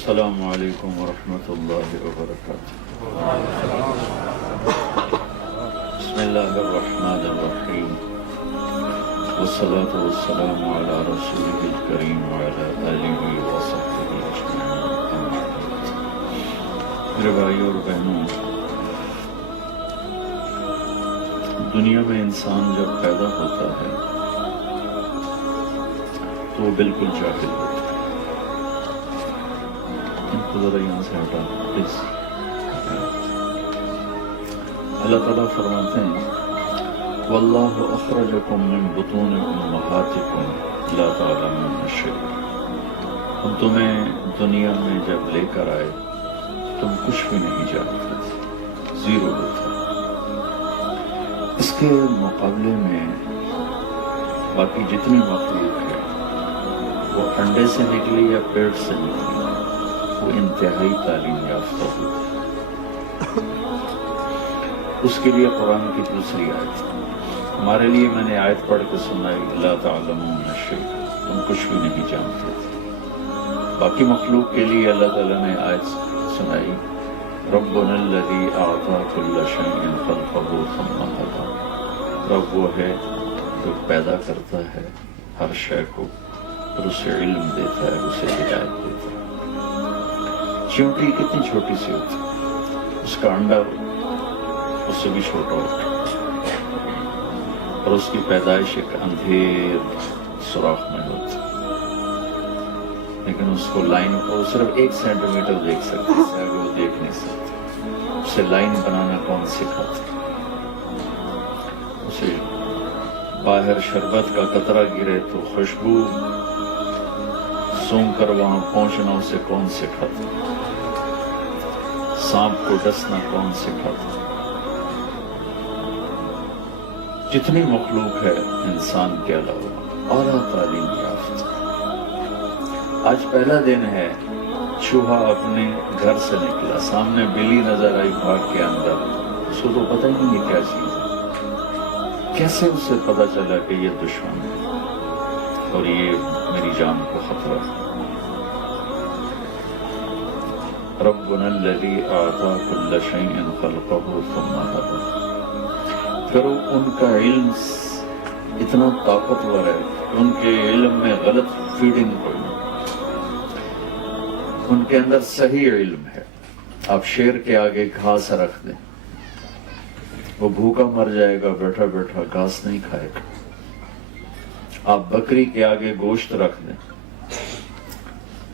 السلام علیکم ورحمۃ اللہ وبرکاتہ۔ بسم اللہ الرحمن الرحیم، والصلاة والسلام علی رسولہ الکریم وعلی آلہ وصحبہ اجمعین، اما بعد۔ میرے بھائیوں اور بہنوں، دنیا میں انسان جب پیدا ہوتا ہے تو وہ بالکل جاہل ہوتا ہے۔ ذرا یہاں سے ہٹا پلیز۔ اللہ تعالیٰ فرماتے ہیں واللہ اخرجکم من بطون امہاتکم لا تعلمون شیئا، ہم تمہیں دنیا میں جب لے کر آئے تم کچھ بھی نہیں جانتے، زیرو ہوتا۔ اس کے مقابلے میں باقی جتنی مخلوق ہے وہ انڈے سے نکلی یا پیٹ سے نکلی، وہ انتہائی تعلیم یافتہ ہوتی ہے۔ اس کے لیے قرآن کی دوسری آیت، ہمارے لیے میں نے آیت پڑھ کے سنائی لا تعلمون شیئا، تم کچھ بھی نہیں جانتے تھے۔ باقی مخلوق کے لیے اللہ تعالیٰ نے آیت سنائی ربنا الذی اعطی کل شیء خلقہ ثم ہدی، رب وہ ہے جو پیدا کرتا ہے ہر شے کو اور اسے علم دیتا ہے، اسے ہدایت دیتا ہے۔ چیونٹی کتنی چھوٹی سی ہوتی ہے، اس کا انڈا اس سے بھی چھوٹا ہوتا ہے، اور اس کی پیدائش ایک اندھیر سوراخ میں ہوتی ہے، لیکن اس کو لائن کو صرف 1 سینٹی میٹر دیکھ سکتے، اس سے آگے وہ دیکھ نہیں سکتے۔ اسے لائن بنانا کون سکھاتا؟ اسے باہر شربت کا قطرہ گرے تو خوشبو سونگ کر وہاں پہنچنا اسے کون سکھاتا؟ سانپ کو ڈسنا کون سکھاتا؟ جتنی مخلوق ہے انسان کے علاوہ اعلیٰ تعلیم یافتہ۔ آج پہلا دن ہے، چوہا اپنے گھر سے نکلا، سامنے بلی نظر آئی بھاگ کے اندر، اس کو تو پتہ ہی نہیں یہ کیا چیز ہے، کیسے اسے پتہ چلا کہ یہ دشمن ہے اور یہ میری جان کو خطرہ ہے۔ ربنا الذی اعطی کل شیء خلقہ ثم ہدی، پھر ان کا علم اتنا طاقتور ہے کہ ان کے علم میں غلط فیڈنگ کوئی نہیں، ان کے اندر صحیح علم ہے۔ آپ شیر کے آگے گھاس رکھ دیں، وہ بھوکا مر جائے گا، بیٹھا بیٹھا گھاس نہیں کھائے گا۔ آپ بکری کے آگے گوشت رکھ دیں،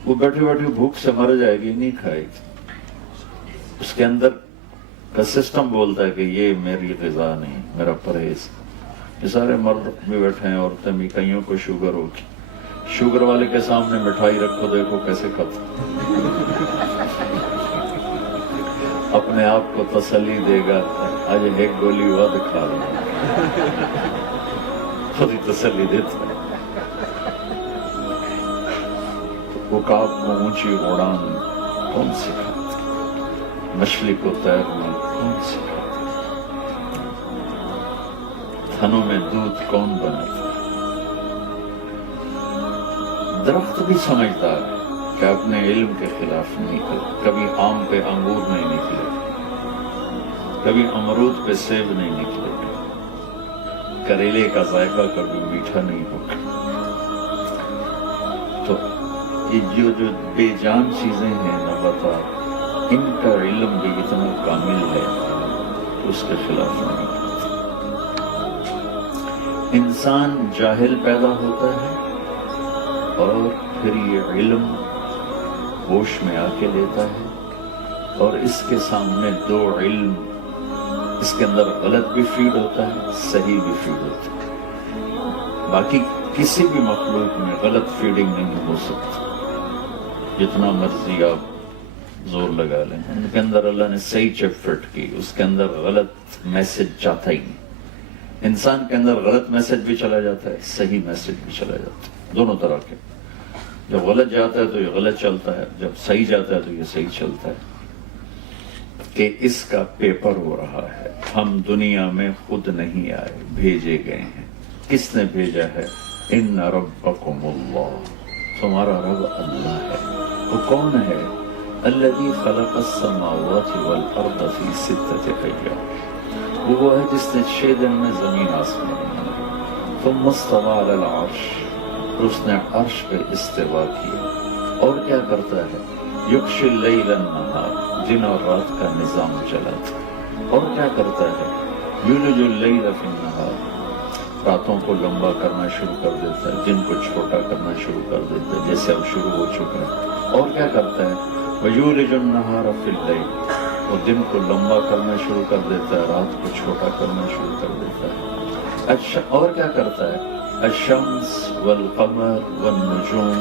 وہ بیٹھے بیٹھے بھوک سے مر جائے گی، نہیں کھائے گی۔ اس کے اندر کا سسٹم بولتا ہے کہ یہ میری غذا نہیں، میرا پرہیز۔ یہ سارے مرد بھی بیٹھے ہیں، عورتیں بھی، کئیوں کو شوگر ہوگی، شوگر والے کے سامنے مٹھائی رکھو، دیکھو کیسے کھاتے، اپنے آپ کو تسلی دے گا آج ایک گولی ود کھا لوں، خود ہی تسلی دیتا ہے۔ عقاب کو اونچی اڑان کون سکھاتا؟ مچھلی کو تیرنا کون سکھاتا؟ تھنوں میں دودھ کون بناتا؟ درخت بھی سمجھدار ہے کہ اپنے علم کے خلاف نہیں کرے، کبھی آم پہ انگور نہیں نکلے، کبھی امرود پہ سیب نہیں نکلے، کریلے کا ذائقہ کبھی میٹھا نہیں ہوگا۔ تو یہ جو بے جان چیزیں ہیں نباتات، ان کا علم بھی اتنا کامل ہے کہ اس کے خلاف نہیں کرتا۔ انسان جاہل پیدا ہوتا ہے اور پھر یہ علم ہوش میں آ کے لیتا ہے، اور اس کے سامنے 2 علم، اس کے اندر غلط بھی فیڈ ہوتا ہے، صحیح بھی فیڈ ہوتا ہے۔ باقی کسی بھی مخلوق میں غلط فیڈنگ نہیں ہو سکتی، جتنا مرضی آپ زور لگا لیں، ان کے اندر اللہ نے صحیح چپ فٹ کی، اس کے اندر غلط میسج جاتا ہی نہیں۔ انسان کے اندر غلط میسج بھی چلا جاتا ہے، صحیح میسج بھی چلا جاتا ہے، دونوں طرح کے۔ جب غلط جاتا ہے تو یہ غلط چلتا ہے، جب صحیح جاتا ہے تو یہ صحیح چلتا ہے، کہ اس کا پیپر ہو رہا ہے۔ ہم دنیا میں خود نہیں آئے، بھیجے گئے ہیں۔ کس نے بھیجا ہے؟ ان ربکم اللہ، تمہارا رب اللہ ہے۔ وہ کون ہے؟ الذی خلق السماوات والارض فی ستۃ ایام، وہ ہے جس نے 6 دن میں زمین آسمان بنایا، ثم استوى علی العرش، اس نے عرش پہ استوا کیا۔ اور کیا کرتا ہے؟ یغشی اللیل النہار، دن اور رات کا نظام چلاتا۔ اور کیا کرتا ہے؟ یولج اللیل فی النہار، راتوں کو لمبا کرنا شروع کر دیتا ہے، دن کو چھوٹا کرنا شروع کر دیتا ہے، جیسے اب شروع ہو چکا ہے۔ اور کیا کرتا ہے؟ وَيُولِجُ النَّهَارَ فِي اللَّيْلِ، وہ دن کو لمبا کرنا شروع کر دیتا ہے، رات کو چھوٹا کرنا شروع کر دیتا ہے۔ اور کیا کرتا ہے؟ الشمس والقمر والنجوم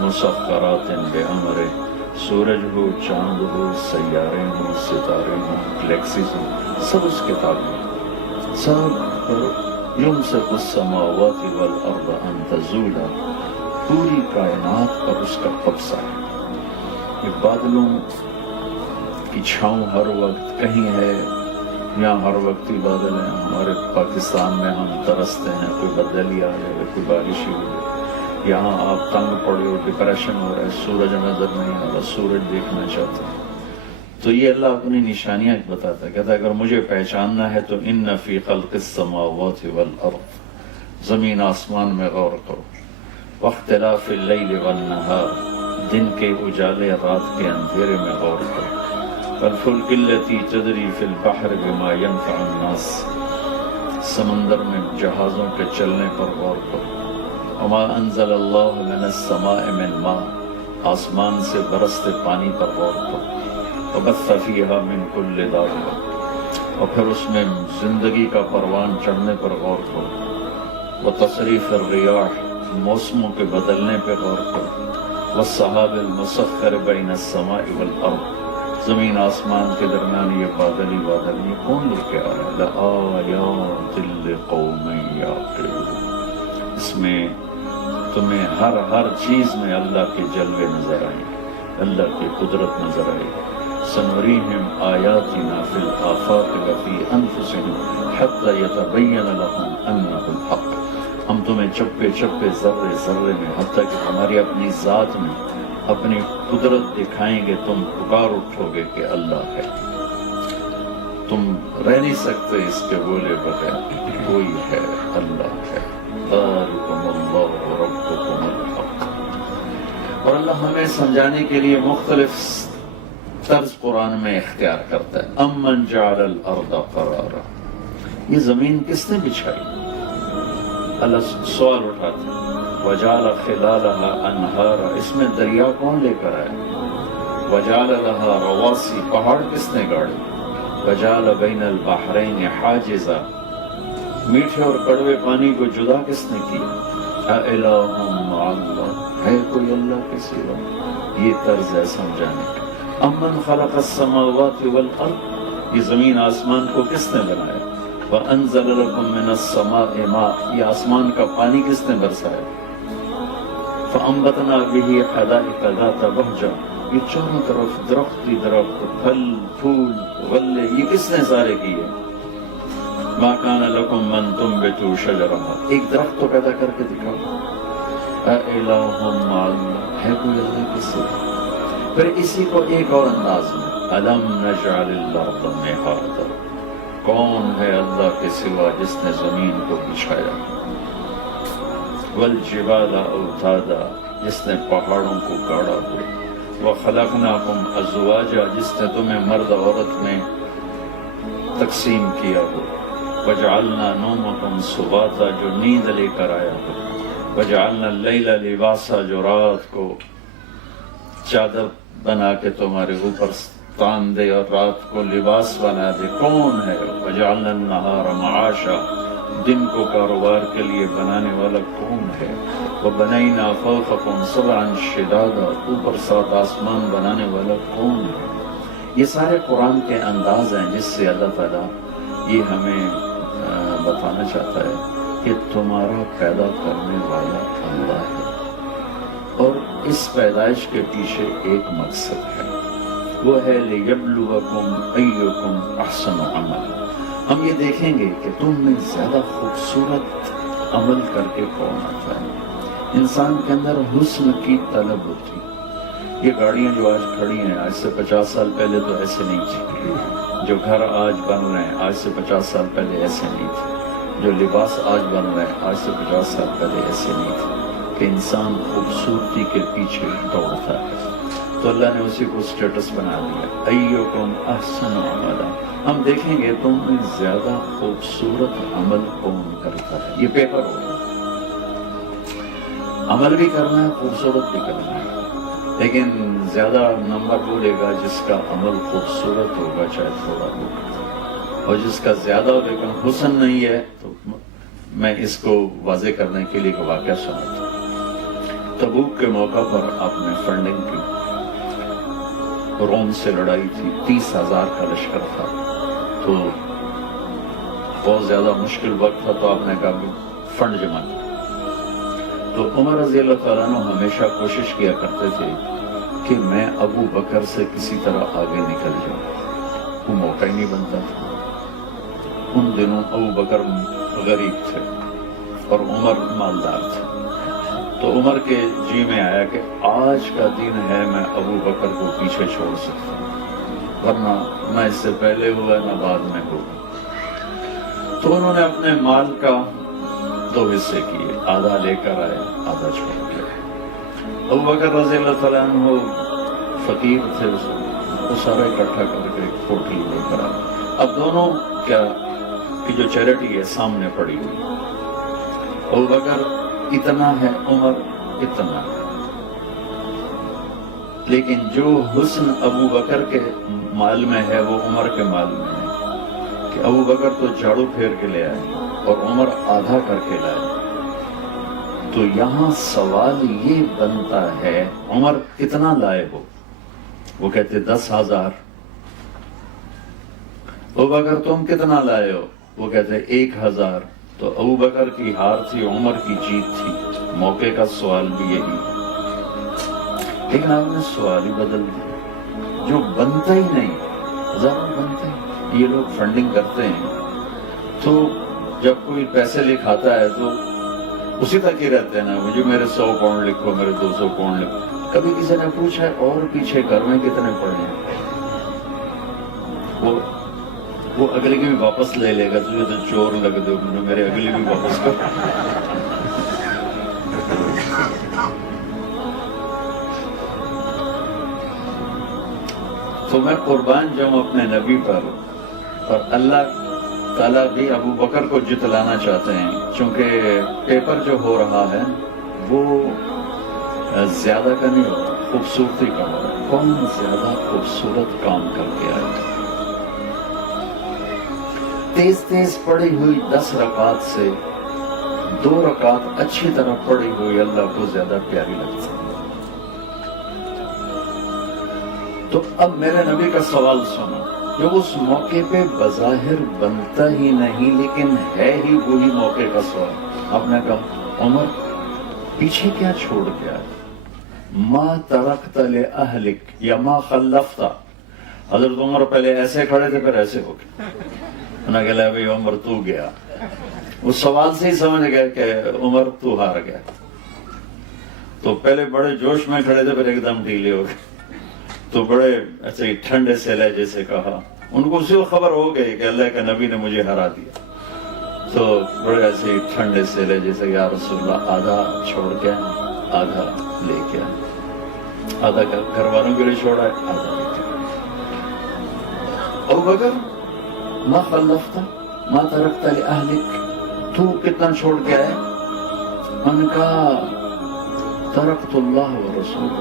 مسخرات بأمرہ، سورج ہو، چاند ہو، سیارے ہوں، ستارے ہوں، گلیکسیز ہوں، سب اس کے تابع، سب یمسک السماوات والارض ان تزولا، پوری کائنات پر اس کا قبضہ ہے۔ یہ بادلوں کی چھاؤں ہر وقت کہیں ہے، یہاں ہر وقت ہی بادل ہیں۔ ہمارے پاکستان میں ہم ترستے ہیں، کوئی بدل ہی آ جائے، کوئی بارش ہی ہو جائے، یہاں آپ تنگ پڑے ہو، ڈپریشن ہو رہا ہے، سورج نظر نہیں آ رہا، سورج دیکھنا چاہتے ہیں۔ تو یہ اللہ اپنی نشانیاں بتاتا ہے، کہتا ہے اگر مجھے پہچاننا ہے تو ان فی خلق السماوات والارض، زمین آسمان میں غور کرو، واختلاف اللیل والنہار، دن کے اجالے رات کے اندھیرے میں غور کرو، والفلک التی تجری فی البحر بما ینفع الناس، سمندر میں جہازوں کے چلنے پر غور کرو، وما انزل اللہ من السماء من ماء، آسمان سے برستے پانی پر غور کرو، وبث فیہا من کل دابہ، اور پھر اس میں زندگی کا پروان چڑھنے پر غور کرو، وتصریف الریاح، موسموں کے بدلنے پہ غور کرو، والسحاب المسخر بین السماء والارض، زمین آسمان کے درمیان یہ بادل ہی بادل، یہ کون لے کے آ رہا ہے؟ لآیات لقوم یعقلون، اس میں تمہیں ہر چیز میں اللہ کے جلوے نظر آئیں، اللہ کی قدرت نظر آئے۔ سنريهم آياتنا في الآفاق وفي أنفسهم حتى يتبين لهم أنه الحق، ہم تمہیں چپے چپے ذرے ذرے میں، حتیٰ کہ ہماری اپنی ذات میں اپنی قدرت دکھائیں گے، تم پکار اٹھو گے کہ اللہ ہے، تم رہ نہیں سکتے اس کے بولے بغیر، کوئی ہے، اللہ ہے۔ ذالکم اللہ ربکم الحق۔ اور اللہ ہمیں سمجھانے کے لیے مختلف طرز قرآن میں اختیار کرتا ہے۔ امن جعل الارض قرارا، یہ زمین کس نے بچھائی؟ اللہ سوال اٹھاتا ہے، وجعل خلالها انہارا، اس میں دریا کون لے کر آیا؟ وجعل لها رواسی، پہاڑ کس نے گاڑے؟ وجعل بین البحرین حاجزا، میٹھے اور کڑوے پانی کو جدا کس نے کیا؟ اِلٰہٌ مع اللہ، ہے کوئی اللہ کے سوا؟ یہ طرز ہے سمجھانے کا۔ امن خلق السماوات والارض، یہ زمین آسمان کو کس نے بنایا؟ وانزل لکم من السماء ماء، یہ آسمان کا پانی کس نے برسایا؟ فانبتنا به حدائق ذات بہجہ، یہ چاروں طرف درخت ہی درخت، پھل پھول غلے، یہ کس نے سارے کیے؟ ما کان لکم من تنبتوا شجرها، ایک درخت تو پیدا کر کے دکھاؤ۔ اِلٰہٌ مع اللہ، ہے کوئی اللہ کے سوا؟ پھر اسی کو ایک اور انداز میں، الم نجعل الارض مہادا، کون ہے اللہ کے سوا جس نے زمین کو بچھایا؟ والجبال اوتادا، جس نے پہاڑوں کو گاڑا ہو، وخلقناکم ازواجا، جس نے تمہیں مرد عورت میں تقسیم کیا ہو، وجعلنا نومکم سباتا، جو نیند لے کر آیا ہو، وجعلنا اللیل لباسا، جو رات کو چادر بنا کے تمہارے اوپر تان دے اور رات کو لباس بنا دے، کون ہے؟ وجعلنا النہار معاشا، دن کو کاروبار کے لیے بنانے والا کون ہے؟ وبنینا فوقکم سبعا شدادا، اوپر 7 آسمان بنانے والا کون ہے؟ یہ سارے قرآن کے انداز ہیں جس سے اللہ تعالیٰ یہ ہمیں بتانا چاہتا ہے کہ تمہارا پیدا کرنے والا اللہ ہے، اور اس پیدائش کے پیچھے ایک مقصد ہے، وہ ہے لِيَبْلُوَكُمْ أَيُّكُمْ أَحْسَنُ عَمَلًا، ہم یہ دیکھیں گے کہ تم میں زیادہ خوبصورت عمل کر کے کون آتا ہے۔ انسان کے اندر حسن کی طلب ہوتی. یہ گاڑیاں جو آج کھڑی ہیں آج سے 50 سال پہلے تو ایسے نہیں تھی. جو گھر آج بن رہے ہیں آج سے 50 سال پہلے ایسے نہیں تھے. جو لباس آج بن رہے ہیں آج سے 50 سال پہلے ایسے نہیں تھے. کہ انسان خوبصورتی کے پیچھے دوڑتا ہے تو اللہ نے اسی کو سٹیٹس بنا دیا. ایکم احسن عملا. ہم دیکھیں گے تم میں زیادہ خوبصورت عمل کون کرتا ہے. یہ پیپر ہوگا. عمل بھی کرنا ہے خوبصورت بھی کرنا ہے لیکن زیادہ نمبر بولے گا جس کا عمل خوبصورت ہوگا چاہے تھوڑا ہوگا. اور جس کا زیادہ ہو لیکن حسن نہیں ہے تو میں اس کو واضح کرنے کے لیے ایک واقعہ سناتا ہوں. تبوک کے موقع پر آپ نے فنڈنگ کی. روم سے لڑائی تھی. 30,000 کا لشکر تھا تو بہت زیادہ مشکل وقت تھا تو آپ نے کہا کہ فنڈ جمع کیا. تو عمر رضی اللہ تعالیٰ عنہ ہمیشہ کوشش کیا کرتے تھے کہ میں ابو بکر سے کسی طرح آگے نکل جاؤں. وہ موقع ہی نہیں بنتا تھا. ان دنوں ابو بکر غریب تھے اور عمر مالدار تھے. تو عمر کے جی میں آیا کہ آج کا دن ہے میں ابو بکر کو پیچھے چھوڑ سکتا ہوں ورنہ نہ اس سے پہلے ہوا نہ بعد میں ہوگا. تو انہوں نے اپنے مال کا 2 حصے کیے. آدھا لے کر آئے آدھا چھوڑ کے. ابو بکر رضی اللہ تعالیٰ عنہ فقیر تھے. وہ سارا اکٹھا کر کے کوٹھی لے کر آئے. اب دونوں کیا کہ جو چیریٹی ہے سامنے پڑی ہوئی. ابو بکر اتنا ہے عمر اتنا ہے. لیکن جو حسن ابو بکر کے مال میں ہے وہ عمر کے مال میں ہے کہ ابو بکر تو جھاڑو پھیر کے لے آئے اور عمر آدھا کر کے لائے. تو یہاں سوال یہ بنتا ہے عمر کتنا لائے ہو؟ وہ کہتے 10,000. ابو بکر تم کتنا لائے ہو؟ وہ کہتے 1,000. تو ابو بکر کی ہار تھی عمر کی جیت تھی. موقع کا سوال بھی یہی. لیکن آپ نے سوال ہی بدل دیا. جو بنتا ہی نہیں ضرور بنتا ہے. یہ لوگ فنڈنگ کرتے ہیں تو جب کوئی پیسے لکھاتا ہے تو اسی تک ہی رہتے ہیں نا. مجھے میرے 100 پاؤنڈ لکھو میرے 200 پاؤنڈ لکھو. کبھی کسی نے پوچھا ہے اور پیچھے گھر میں کتنے پڑے ہیں؟ وہ اگلے کی بھی واپس لے لے گا. تجھے تو چور لگ دو میرے اگلے بھی واپس کر. تو میں قربان جاؤں اپنے نبی پر. اور اللہ تعالیٰ بھی ابو بکر کو جتلانا چاہتے ہیں چونکہ پیپر جو ہو رہا ہے وہ زیادہ کا نہیں ہو رہا خوبصورتی کا ہو رہا ہے. کون زیادہ خوبصورت کام کر کے آئے. تیز تیز پڑھی ہوئی 10 رکعت سے 2 رکعت اچھی طرح پڑھی ہوئی اللہ کو زیادہ پیاری لگتی ہے. تو اب میرے نبی کا سوال سنو جو اس موقع پہ بظاہر بنتا ہی نہیں لیکن ہے ہی وہی موقع کا سوال. آپ نے کہا عمر پیچھے کیا چھوڑ کے آئے؟ ما ترکت لأہلک یا ما خلفت. حضرت عمر پہلے ایسے کھڑے تھے پھر ایسے ہو گئے. انہوں نے کہا بھئی عمر تو گیا. اس سوال سے ہی سمجھ گئے کہ عمر تو ہار گیا. تو پہلے بڑے جوش میں کھڑے تھے پھر ایک دم ڈھیلے ہو گئے. تو بڑے ایسے ٹھنڈے سے لہجے سے کہا. ان کو اسی وقت خبر ہو گئی کہ اللہ کے نبی نے مجھے ہرا دیا. تو بڑے ایسے ٹھنڈے سے لہجے سے یا رسول اللہ آدھا چھوڑ کے آدھا لے کے آدھا گھر والوں کے لیے چھوڑا ہے آدھا لے کے. ابو بکر ما خلفت ما ترکت لأہلک. تو کتنا چھوڑ کے آئے؟ ان کا ترکت اللہ و رسول.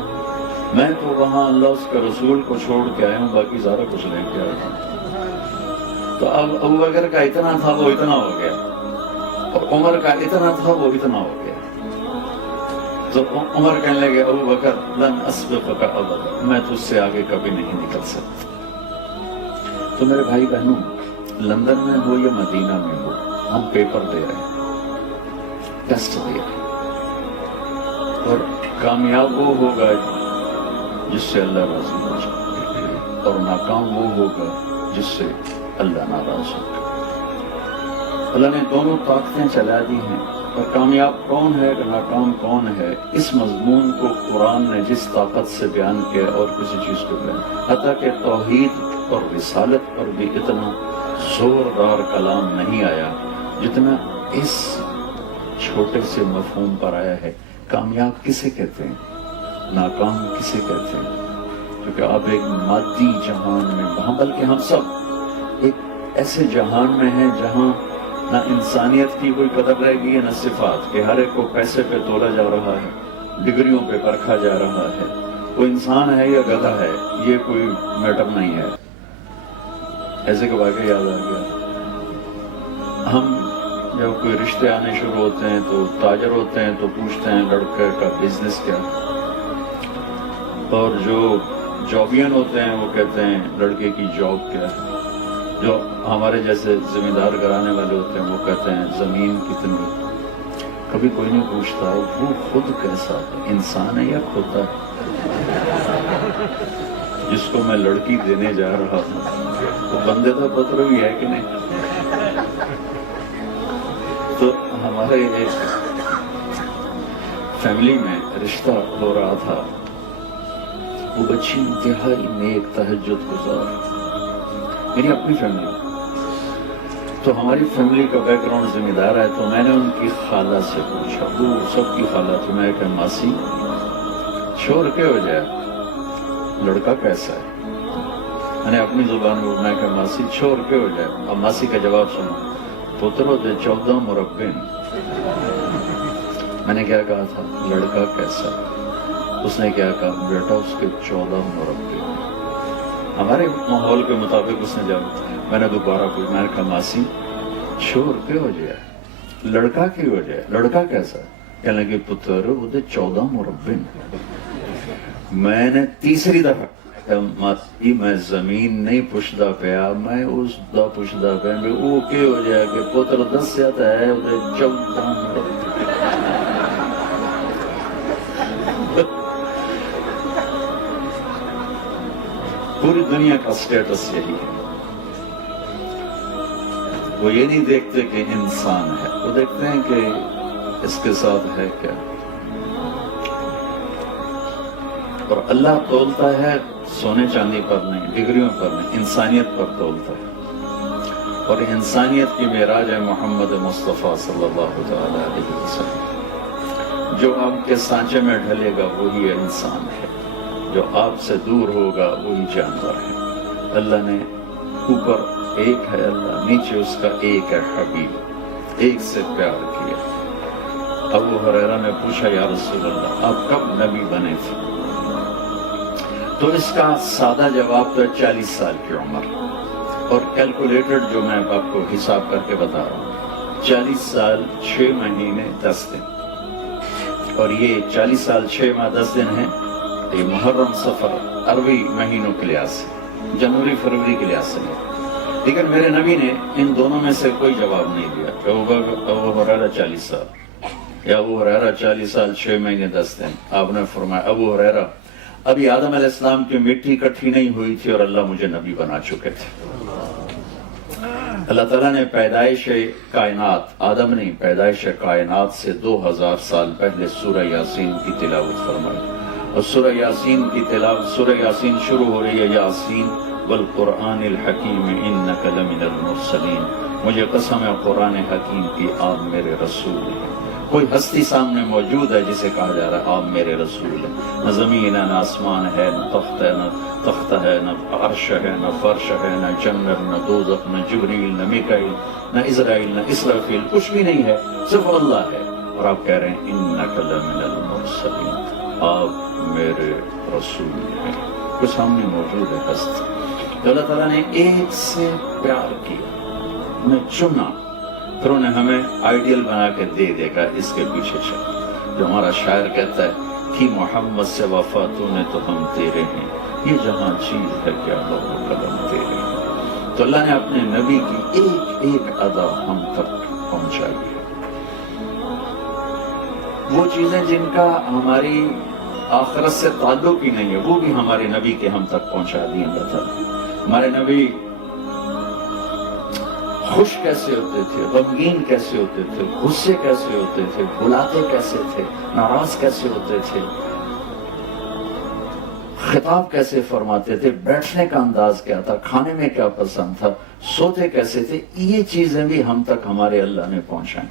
میں تو وہاں اللہ اس کے رسول کو چھوڑ کے آیا ہوں باقی سارا کچھ لے کے آیا ہوں. تو اب ابو بکر کا اتنا تھا وہ اتنا ہو گیا اور عمر کا اتنا تھا وہ اتنا ہو گیا. تو عمر کہنے لگے ابو بکر لن اسبقک ابدا. میں تجھ سے آگے کبھی نہیں نکل سکتا. تو میرے بھائی بہنوں لندن میں ہو یا مدینہ میں ہو ہم پیپر دے رہے ہیں ٹیسٹ دے رہے ہیں اور کامیاب وہ ہوگا جس سے اللہ راضی ہو جائے اور ناکام وہ ہوگا جس سے اللہ ناراض ہوگا. اللہ نے دونوں طاقتیں چلا دی ہیں اور کامیاب کون ہے ناکام کون ہے، اس مضمون کو قرآن نے جس طاقت سے بیان کیا اور کسی چیز کو بیان، حتیٰ کہ توحید اور رسالت پر بھی اتنا زوردار کلام نہیں آیا جتنا اس چھوٹے سے مفہوم پر آیا ہے۔ کامیاب کسے کہتے ہیں، ناکام کسے کہتے ہیں؟ کیونکہ اب ایک مادی جہان میں، بلکہ ہم سب ایک ایسے جہان میں ہیں جہاں نہ انسانیت کی کوئی قدر رہ گئی ہے نہ صفات، کہ ہر ایک کو پیسے پہ تولا جا رہا ہے، ڈگریوں پہ پرکھا جا رہا ہے، وہ انسان ہے یا گدھا ہے یہ کوئی میٹر نہیں ہے۔ ایسے کہ واقعہ یاد آ گیا، ہم جب کوئی رشتے آنے شروع ہوتے ہیں تو تاجر ہوتے ہیں تو پوچھتے ہیں لڑکے کا بزنس کیا، اور جو جابین ہوتے ہیں وہ کہتے ہیں لڑکے کی جاب کیا ہے، جو ہمارے جیسے زمیندار گھرانے والے ہوتے ہیں وہ کہتے ہیں زمین کتنی۔ کبھی کوئی نہیں پوچھتا وہ خود کیسا ہے، انسان ہے یا کھوتا ہے؟ جس کو میں لڑکی دینے جا رہا ہوں وہ بندے کا پتر بھی ہے کہ نہیں؟ تو ہمارے ایک فیملی میں رشتہ ہو رہا تھا، وہ بچی انتہائی نیک تہجد گزار، میری اپنی فیملی، تو ہماری فیملی کا بیک گراؤنڈ ذمہ دار ہے، تو میں نے ان کی خالہ سے پوچھا، وہ سب کی خالہ تھی، میں کہ ماسی شور کے ہو جائے لڑکا کیسا ہے؟ میں نے اپنی زبان میں میں کہ ماسی چھوڑ کے ہو جائے، اب ماسی کا جواب سنو، پترو دے 14 مربع۔ میں نے کیا کہا تھا لڑکا کیسا؟ اس نے کیا کہا بیٹا اس کے 14 مربع۔ ہمارے ماحول کے مطابق اس نے جب میں نے دوبارہ پوچھا، میں نے کہا ماسی چھوڑ کے ہو جائے لڑکا کی ہو جائے، لڑکا کیسا؟ کہنے لگی پتر وہ دے 14 مربع۔ میں نے تیسری دفعہ ماسی میں زمین نہیں پوچھتا پیا، میں اس دا پوچھتا پیا میں وہ کے ہو جائے کہ پتر دسیا تا ہے وہ دے 14 مربع۔ پوری دنیا کا سٹیٹس یہی ہے، وہ یہ نہیں دیکھتے کہ انسان ہے، وہ دیکھتے ہیں کہ اس کے ساتھ ہے کیا۔ اور اللہ تولتا ہے سونے چاندی پر نہیں، ڈگریوں پر نہیں، انسانیت پر تولتا ہے، اور انسانیت کی معراج ہے محمد مصطفیٰ صلی اللہ علیہ وسلم۔ جو آپ کے سانچے میں ڈھلے گا وہی انسان ہے، جو آپ سے دور ہوگا وہی جانور ہے۔ اللہ نے اوپر ایک ہے اللہ، نیچے اس کا ایک ہے حبیب، ایک سے پیار کیا۔ ابو ہریرہ نے پوچھا یا رسول اللہ آپ کب نبی بنے تھے؟ تو اس کا سادہ جواب تو 40 سال کی عمر، اور کیلکولیٹڈ جو میں آپ کو حساب کر کے بتا رہا ہوں، 40 سال 6 مہینے 10 دن، اور یہ 40 سال 6 ماہ 10 دن ہیں، یہ محرم سفر عربی مہینوں کے لحاظ سے، جنوری فروری کے لحاظ سے نہیں۔ لیکن میرے نبی نے ان دونوں میں سے کوئی جواب نہیں دیا کہ ابو ہریرہ 40 سال یا ابو ہریرہ 40 سال 6 مہینے 10 دن۔ آپ نے فرمایا ابو ہریرہ ابھی آدم علیہ السلام کی مٹی اکٹھی نہیں ہوئی تھی اور اللہ مجھے نبی بنا چکے تھے۔ اللہ تعالیٰ نے پیدائش کائنات، آدم نہیں، پیدائش کائنات سے 2000 سال پہلے سورہ یاسین کی تلاوت فرمائی، اور سورہ یاسین کی تلاوت، سورہ یاسین شروع ہو رہی ہے یاسین والقرآن الحکیم انک لمن المرسلین، مجھے قسم ہے قرآن حکیم کی آپ میرے رسول ہیں۔ کوئی ہستی سامنے موجود ہے جسے کہا جا رہا ہے آپ میرے رسول ہیں؟ نہ زمین ہے، نہ آسمان ہے، نہ تخت ہے، نہ عرش ہے، نہ فرش ہے، نہ جنت، نہ دوزخ، نہ جبریل، نہ میکائیل، نہ اسرائیل، نہ اسرافیل، کچھ بھی نہیں ہے، صرف اللہ ہے، اور آپ کہہ رہے ہیں انک لمن المرسلین، آپ میرے رسول ہیں۔ کوئی سامنے موجود ہے ہستی، تو اللہ تعالیٰ نے ایک سے پیار کیا، انہیں چنا، پھر انہیں ہمیں آئیڈیل بنا کے دے دے گا اس کے پیچھے چل۔ جو ہمارا شاعر کہتا ہے کہ محمد سے وفا تو نے تو ہم تیرے ہیں، یہ جہاں چیز ہے کیا لوگ قدم تیرے ہیں۔ تو اللہ نے اپنے نبی کی ایک ایک ادا ہم تک پہنچائی ہے، وہ چیزیں جن کا ہماری آخرت سے تعلق ہی نہیں ہے وہ بھی ہمارے نبی کے ہم تک پہنچا دی اللہ تعالیٰ۔ ہمارے نبی خوش کیسے ہوتے تھے، غمگین کیسے ہوتے تھے، غصے کیسے ہوتے تھے، بلاتے کیسے تھے، ناراض کیسے ہوتے تھے، خطاب کیسے فرماتے تھے، بیٹھنے کا انداز کیا تھا، کھانے میں کیا پسند تھا، سوتے کیسے تھے، یہ چیزیں بھی ہم تک ہمارے اللہ نے پہنچائیں۔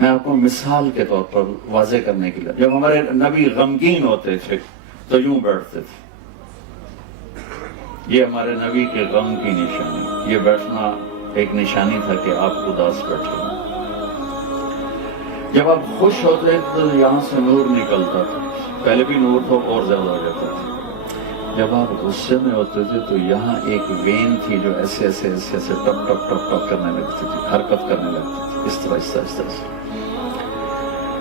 میں آپ کو مثال کے طور پر واضح کرنے کے لیے، جب ہمارے نبی غمگین ہوتے تھے تو یوں بیٹھتے تھے، یہ ہمارے نبی کے غم کی نشانی، یہ بیٹھنا ایک نشانی تھا کہ آپ اداس بیٹھے۔ جب آپ خوش ہوتے تو یہاں سے نور نکلتا تھا، پہلے بھی نور تھا اور زیادہ ہو جاتا تھا۔ جب آپ غصے میں ہوتے تھے تو یہاں ایک وین تھی جو ایسے ایسے ایسے ایسے ٹپ ٹپ ٹپ ٹپ کرنے لگتی تھی، حرکت کرنے لگتی تھی، اس طرح اس طرح سے۔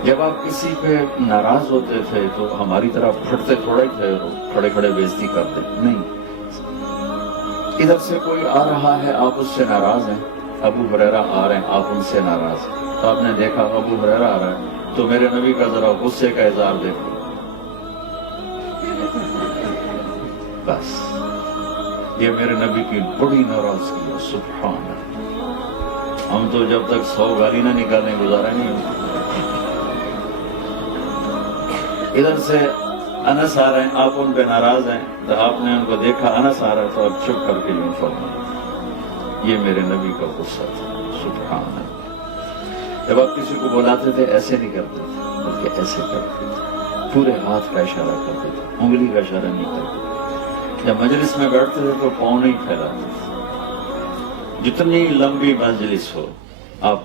جب آپ کسی پہ ناراض ہوتے تھے تو ہماری طرح پھٹتے تھوڑا ہی تھے، کھڑے کھڑے بےزتی کرتے نہیں، ادھر سے کوئی آ رہا ہے آپ اس سے ناراض ہیں، ابو ہریرہ آ رہے ہیں آپ ان سے ناراض ہیں، تو آپ نے دیکھا ابو ہریرہ آ رہا ہے تو میرے نبی کا ذرا غصے کا اظہار دیکھو، بس یہ میرے نبی کی بڑی ناراضگی ہے۔ سبحان اللہ، ہم تو جب تک 100 گالی نہ نکالیں گزارا نہیں ہوتا۔ ادھر سے انس آ رہے ہیں آپ ان پہ ناراض ہیں تو آپ نے ان کو دیکھا انس آ رہا ہے تو آپ چپ کر کے یوں فرمایا، یہ میرے نبی کا غصہ تھا۔ سبحان اللہ، جب آپ کسی کو بلاتے تھے ایسے نہیں کرتے تھے بلکہ ایسے کرتے تھے، پورے ہاتھ کا اشارہ کرتے تھے، انگلی کا اشارہ نہیں کرتے تھے۔ جب مجلس میں بیٹھتے تھے تو پاؤں نہیں پھیلاتے تھے، جتنی لمبی مجلس ہو آپ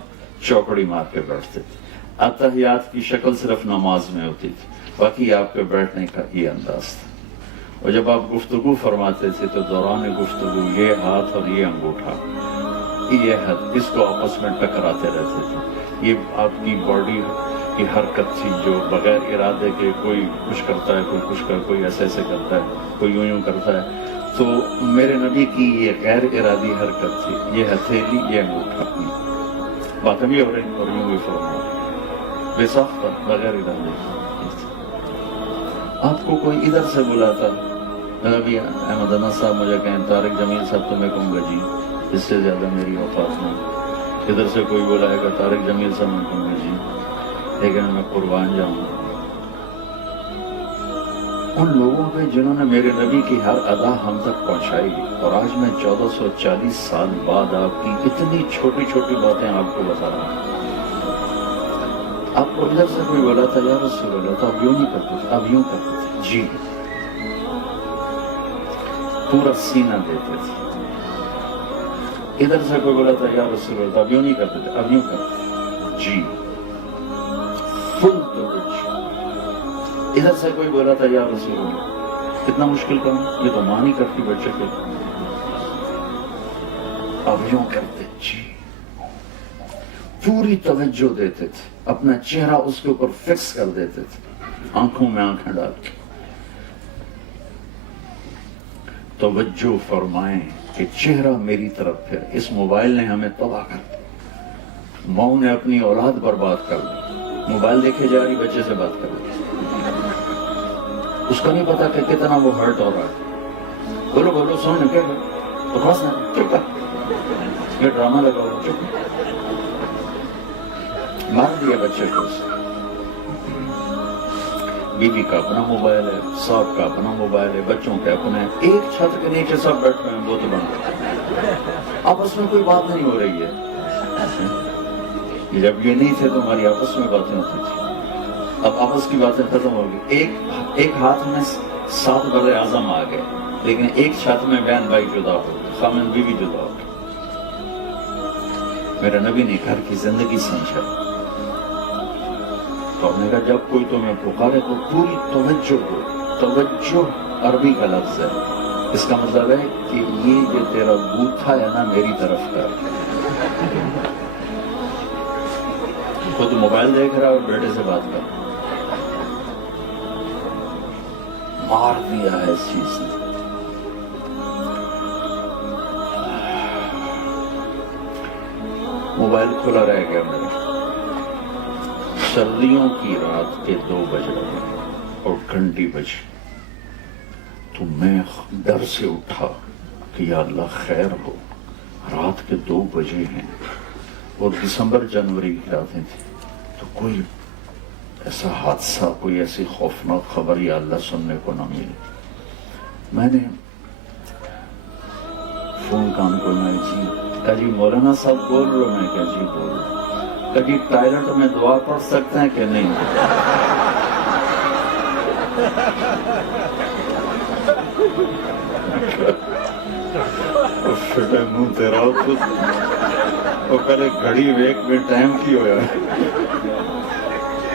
چوکڑی مار کے بیٹھتے تھے۔ اتحیات کی شکل صرف نماز میں ہوتی تھی، باقی آپ کے بیٹھنے کا یہ انداز تھا۔ اور جب آپ گفتگو فرماتے تھے تو دوران گفتگو یہ ہاتھ اور یہ انگوٹھا، یہ حد، اس کو آپس میں ٹکراتے رہتے تھے۔ یہ آپ کی باڈی کی حرکت تھی جو بغیر ارادے کے کوئی کچھ کرتا ہے، کوئی کچھ کوئی ایسے ایسے کرتا ہے، کوئی یوں یوں کرتا ہے، تو میرے نبی کی یہ غیر ارادی حرکت تھی، یہ ہتھیلی یہ انگوٹھا، باتیں بھی ہو رہی اور یوں بھی فرما بے ساختہ بغیر ارادے۔ آپ کو کوئی ادھر سے بلاتا، نبی احمد انس صاحب مجھے کہیں طارق جمیل صاحب تو میں کہوں گا جی اس سے زیادہ میری اوقات نہیں، ادھر سے کوئی بلائے گا طارق جمیل صاحب میں کہوں گا جی، لیکن میں قربان جاؤں ان لوگوں پہ جنہوں نے میرے نبی کی ہر ادا ہم تک پہنچائی، اور آج میں 1440 سال بعد آپ کی اتنی چھوٹی چھوٹی باتیں آپ کو بتا رہا ہوں۔ آپ کو ادھر سے کوئی بولا تھا یا رسول اللہ تو آپ یوں نہیں کرتے تھے، آپ یوں کرتے تھے جی، پورا سینہ دیتے تھے۔ ادھر سے کوئی بولا تھا یا رسول اللہ تو آپ یوں نہیں کرتے تھے، آپ یوں کرتے تھے جی، فل توجہ۔ ادھر سے کوئی بولا تھا یا رسول اللہ، کتنا مشکل کام، یہ تو ماں نہیں کرتی بچے کے، اب یوں کرتے جی، پوری توجہ دیتے تھے، اپنا چہرہ اس کے اوپر فکس کر دیتے تھے، آنکھوں میں آنکھیں ڈال کے۔ توجہ فرمائیں کہ چہرہ میری طرف پھر، اس موبائل نے ہمیں تباہ کر دیا، ماں نے اپنی اولاد برباد کر دی، موبائل دیکھے جا رہی بچے سے بات کر رہی، اس کو نہیں پتا کہ کتنا وہ ہرٹ ہو رہا ہے۔ بولو بولو سن کیا بکواس نہ، چپ کر، یہ ڈرامہ لگا ہوا، چپ، مار دیا بچے کو۔ بیوی کا اپنا موبائل ہے، صاحب کا اپنا موبائل ہے، بچوں کے اپنے، ایک چھت کے نیچے سب بیٹھ رہے ہیں بوت بند، آپس میں کوئی بات نہیں ہو رہی ہے۔ جب یہ نہیں تھے تو ہماری آپس میں باتیں ہوتی تھی، اب آپس کی باتیں ختم ہو گئی، ایک ہاتھ میں 7 بر اعظم آ گئے، لیکن ایک چھت میں بہن بھائی جدا ہو گئے، خامن بیوی جدا ہو گئے۔ میرے نبی نے گھر کی زندگی سمجھا، تو نے کہا جب کوئی تمہیں پکارے تو پوری توجہ دو۔ توجہ عربی کا لفظ ہے، اس کا مطلب ہے کہ یہ جو تیرا بوتھا ہے نا میری طرف کا، خود موبائل دیکھ رہا ہے اور بیٹے سے بات کر، مار دیا ہے اس چیز نے۔ موبائل کھلا رہ گیا میرا، سردیوں کی رات کے 2 بج رہے اور گھنٹی بجی، تو میں ڈر سے اٹھا کہ یا اللہ خیر ہو، رات کے 2 بجے ہیں اور دسمبر جنوری کی راتیں تھیں، تو کوئی ایسا حادثہ، کوئی ایسی خوفناک خبر یا اللہ سننے کو نہ ملی۔ میں نے فون کام کو میں جی کہا جی مولانا صاحب بول رہے ہو؟ میں کہا جی بول رہا ہوں۔ کہا جی ٹائلٹ میں دعا پڑھ سکتے ہیں کہ نہیں؟ منہ تیرا وہ پہلے گھڑی ویک میں ٹائم کی ہوا ہے،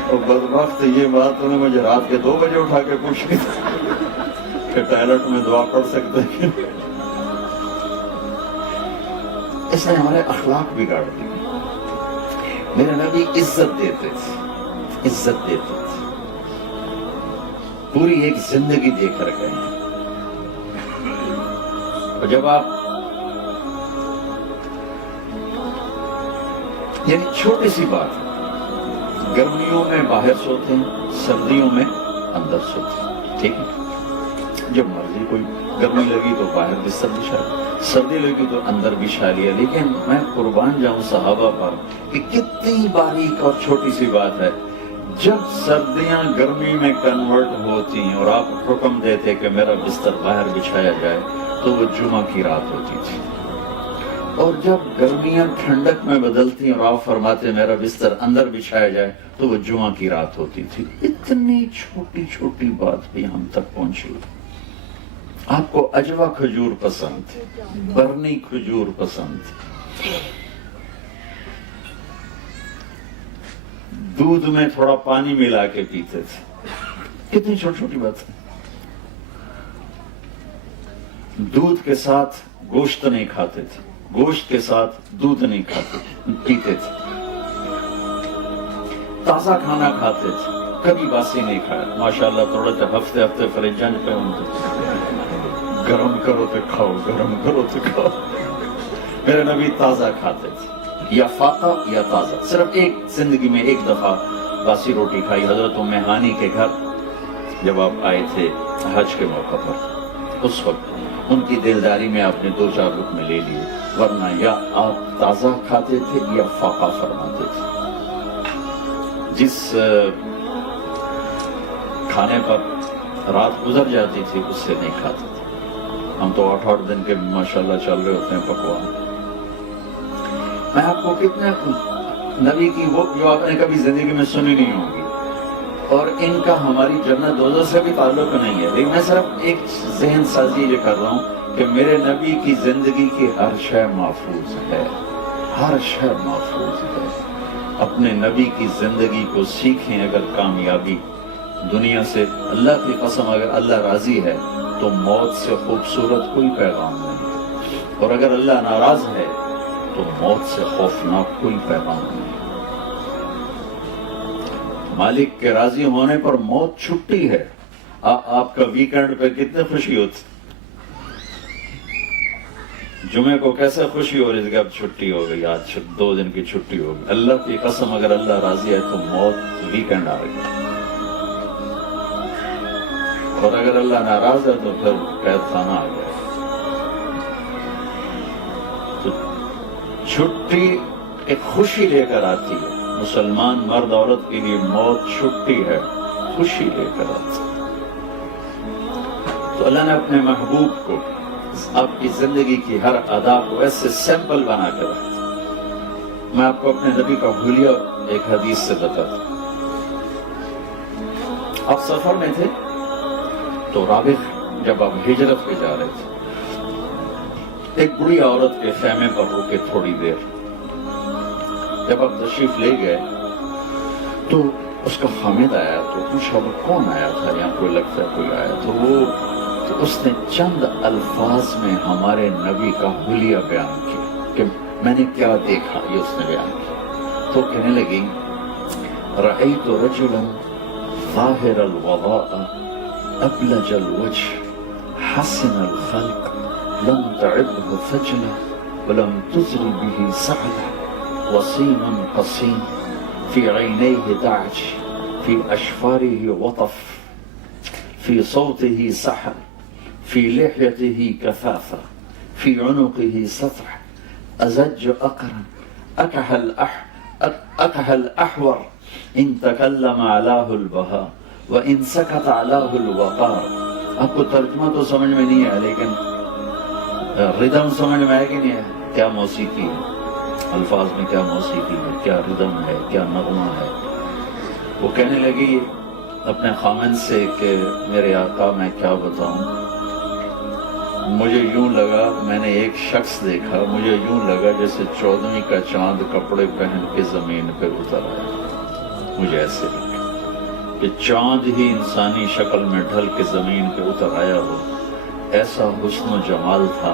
اور بدبخت یہ بات انہوں نے مجھے رات کے 2 بجے اٹھا کے پوچھی کہ ٹائلٹ میں دعا پڑھ سکتے ہیں۔ اس نے ہمارے اخلاق بگاڑ دی۔ میرے نبی عزت دیتے تھے، عزت دیتے تھے، پوری ایک زندگی دے کر گئے ہیں۔ اور جب آپ یعنی چھوٹی سی بات، گرمیوں میں باہر سوتے ہیں، سردیوں میں اندر سوتے ہیں، ٹھیک ہے؟ جب مرضی کوئی گرمی لگی تو باہر بستر بچھا لیا، سردی لگی تو اندر بچھا لیا۔ لیکن میں قربان جاؤں صحابہ پر کہ کتنی باریک اور چھوٹی سی بات ہے، جب سردیاں گرمی میں کنورٹ ہوتی ہیں اور آپ حکم دیتے کہ میرا بستر باہر بچھایا جائے تو وہ جمعہ کی رات ہوتی تھی، اور جب گرمیاں ٹھنڈک میں بدلتی اور آپ فرماتے میرا بستر اندر بچھایا جائے تو وہ جمعہ کی رات ہوتی تھی۔ اتنی چھوٹی چھوٹی بات بھی ہم تک پہنچی۔ آپ کو اجوا کھجور پسند تھی، برنی کھجور پسند تھی، دودھ میں تھوڑا پانی ملا کے پیتے تھے، کتنی چھوٹی چھوٹی بات ہے۔ دودھ کے ساتھ گوشت نہیں کھاتے تھے، گوشت کے ساتھ دودھ نہیں کھاتے تھے، پیتے تھے، تازہ کھانا کھاتے تھے، کبھی باسی نہیں کھایا۔ ماشاءاللہ تھوڑا سا ہفتے ہفتے فریجان پہ گرم کرو تو کھاؤ، گرم کرو تو کھاؤ۔ میرے نبی تازہ کھاتے تھے، یا فاقہ یا تازہ۔ صرف ایک زندگی میں ایک دفعہ باسی روٹی کھائی، حضرت ام ہانی کے گھر جب آپ آئے تھے حج کے موقع پر، اس وقت ان کی دلداری میں آپ نے 2-4 لقمے لے لیے، ورنہ یا آپ تازہ کھاتے تھے یا فاقہ فرماتے تھے۔ جس کھانے پر رات گزر جاتی تھی اس سے نہیں کھاتے تھے۔ ہم تو 8 دن کے ماشاءاللہ چل رہے ہوتے ہیں پکوان۔ میں آپ کو کتنے نبی کی وہ جو آپ نے کبھی زندگی میں سنی نہیں ہوگی، اور ان کا ہماری جنت دوزخ سے بھی تعلق نہیں ہے، لیکن میں صرف ایک ذہن سازی یہ کر رہا ہوں کہ میرے نبی کی زندگی کی ہر شے محفوظ ہے، ہر شے محفوظ ہے۔ اپنے نبی کی زندگی کو سیکھیں۔ اگر کامیابی دنیا سے، اللہ کی قسم اگر اللہ راضی ہے تو موت سے خوبصورت کوئی پیغام نہیں ہے، اور اگر اللہ ناراض ہے تو موت سے خوفناک کوئی پیغام نہیں ہے۔ مالک کے راضی ہونے پر موت چھٹی ہے۔ آپ کا ویکنڈ پہ کتنے خوشی ہوتی، جمعے کو کیسے خوشی ہو رہی تھی کہ اب چھٹی ہو گئی، آج 2 دن کی چھٹی ہو گئی۔ اللہ کی قسم اگر اللہ راضی ہے تو موت ویکنڈ آ گئی، اور اگر اللہ ناراض ہے تو پھر قید خانہ آ گیا۔ تو چھٹی ایک خوشی لے کر آتی ہے۔ مسلمان مرد عورت کے لیے موت چھٹی ہے، خوشی لے کر آتی ہے۔ تو اللہ نے اپنے محبوب کو آپ کی زندگی کی ہر ادا کو ایسے سیمپل بنا کر رکھا۔ میں آپ کو اپنے نبی کا حلیہ ایک حدیث سے بتاتا ہوں۔ آپ سفر میں تھے تو رابغ جب آپ ہجرت پہ جا رہے تھے، ایک بڑی عورت کے خیمے پر رکے تھوڑی دیر۔ جب آپ تشریف لے گئے تو اس کا خامد آیا تو پوچھا وہ کون آیا تھا، یہاں کوئی لگتا ہے کوئی آیا تو اس نے چند الفاظ میں ہمارے نبی کا حلیہ بیان کیا کہ میں نے کیا دیکھا، یہ اس نے بیان کیا۔ تو کہنے لگی رأیت رجلا ظاہر الوضاء ابلج الوجه حسن الخلق لم تعبه فجلة ولم تزر به سعلة وصين قصين في عينيه دعج في أشفاره وطف في صوته سحر في لحيته كثافة في عنقه سطع أزج أقرن أكح الأحور إن تكلم علاه البهاء وإن سكت علاه الوقار. آپ کو ترجمہ تو سمجھ میں نہیں ہے لیکن ردم سمجھ میں ہے کہ نہیں ہے؟ کیا موسیقی ہے، الفاظ میں کیا موسیقی ہے، کیا ردم ہے، کیا نغمہ ہے. وہ کہنے لگی اپنے خامن سے کہ میرے آقا میں کیا بتاؤں، مجھے یوں لگا، میں نے ایک شخص دیکھا، مجھے یوں لگا جیسے 14ویں کا چاند کپڑے پہن کے زمین پہ اتر آیا. مجھے ایسے لگا کہ چاند ہی انسانی شکل میں ڈھل کے زمین پہ اتر آیا ہو. ایسا حسن و جمال تھا